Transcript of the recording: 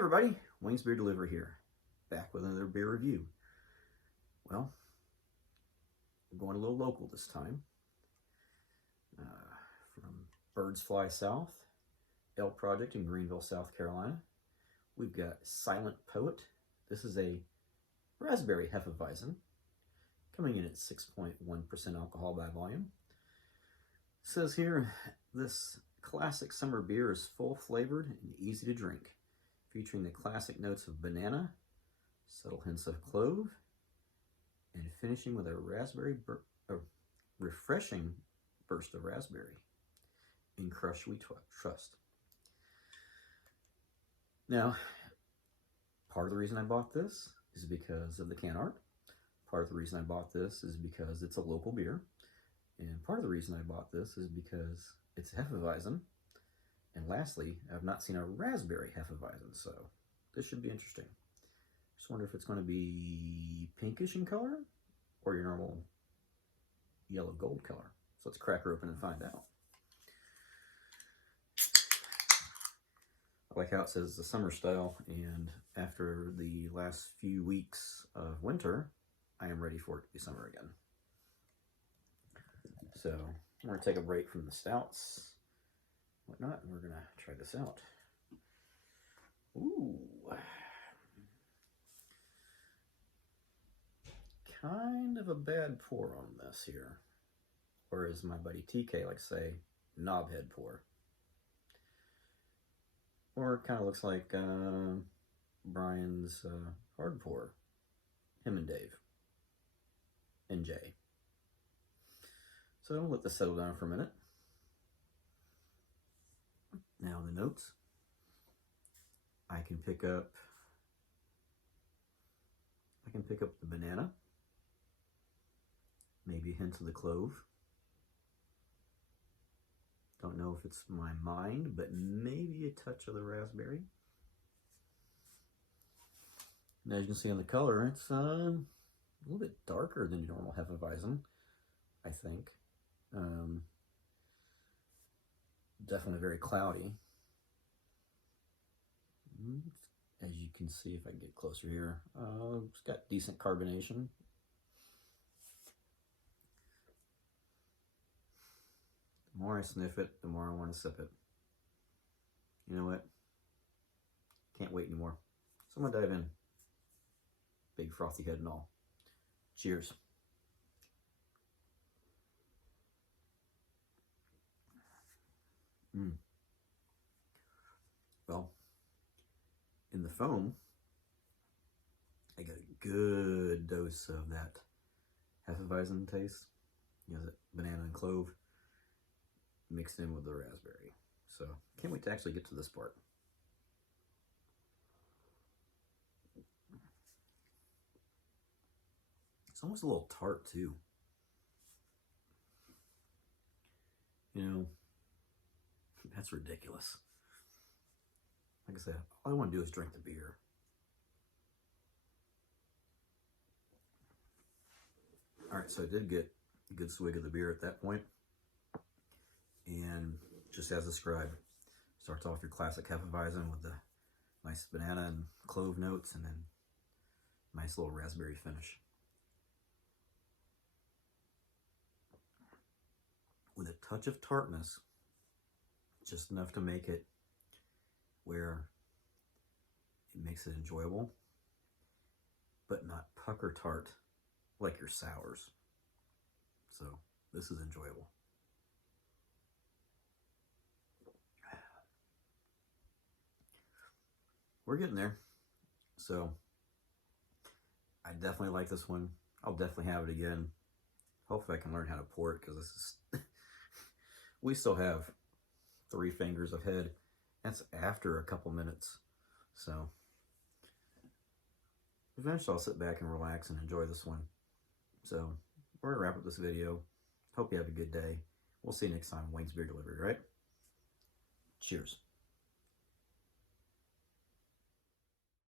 everybody, Wayne's Beer Delivery here, back with another beer review. Well, we're going a little local this time. From Birds Fly South, Ale Project in Greenville, South Carolina. We've got Silent Poet. This is a raspberry Hefeweizen, coming in at 6.1% alcohol by volume. It says here, this classic summer beer is full-flavored and easy to drink, featuring the classic notes of banana, subtle hints of clove, and finishing with a refreshing burst of raspberry. In crush we trust. Now, part of the reason I bought this is because of the can art. Part of the reason I bought this is because it's a local beer. And part of the reason I bought this is because it's Hefeweizen. And lastly, I've not seen a raspberry Hefeweizen, so this should be interesting. Just wonder if it's going to be pinkish in color or your normal yellow gold color. So let's crack her open and find out. I like how it says the summer style, and after the last few weeks of winter, I am ready for it to be summer again. So we're going to take a break from the stouts, whatnot, and we're going to try this out. Ooh. Kind of a bad pour on this here. Or as my buddy TK likes to say, knobhead pour. Or it kind of looks like Brian's hard pour. Him and Dave. And Jay. So I'll let this settle down for a minute. Now the notes. I can pick up the banana. Maybe hints of the clove. Don't know if it's my mind, but maybe a touch of the raspberry. And as you can see on the color, it's a little bit darker than your normal Hefeweizen, I think. Definitely very cloudy. As you can see, if I can get closer here, it's got decent carbonation. The more I sniff it, the more I want to sip it. You know what? Can't wait anymore. So I'm going to dive in. Big frothy head and all. Cheers. Well, in the foam, I got a good dose of that Hefeweizen taste. You know, that banana and clove mixed in with the raspberry. So can't wait to actually get to this part. It's almost a little tart too. You know, that's ridiculous. Like I said, all I want to do is drink the beer. Alright, so I did get a good swig of the beer at that point. And just as described, starts off your classic Hefeweizen with the nice banana and clove notes, and then nice little raspberry finish. With a touch of tartness, just enough to make it where it makes it enjoyable, but not pucker tart like your sours. So this is enjoyable. We're getting there. So I definitely like this one. I'll definitely have it again. Hopefully I can learn how to pour it, because this is we still have 3 fingers of head. That's after a couple minutes. So eventually I'll sit back and relax and enjoy this one. So we're gonna wrap up this video. Hope you have a good day. We'll see you next time on Wayne's Beer Delivery, right? Cheers.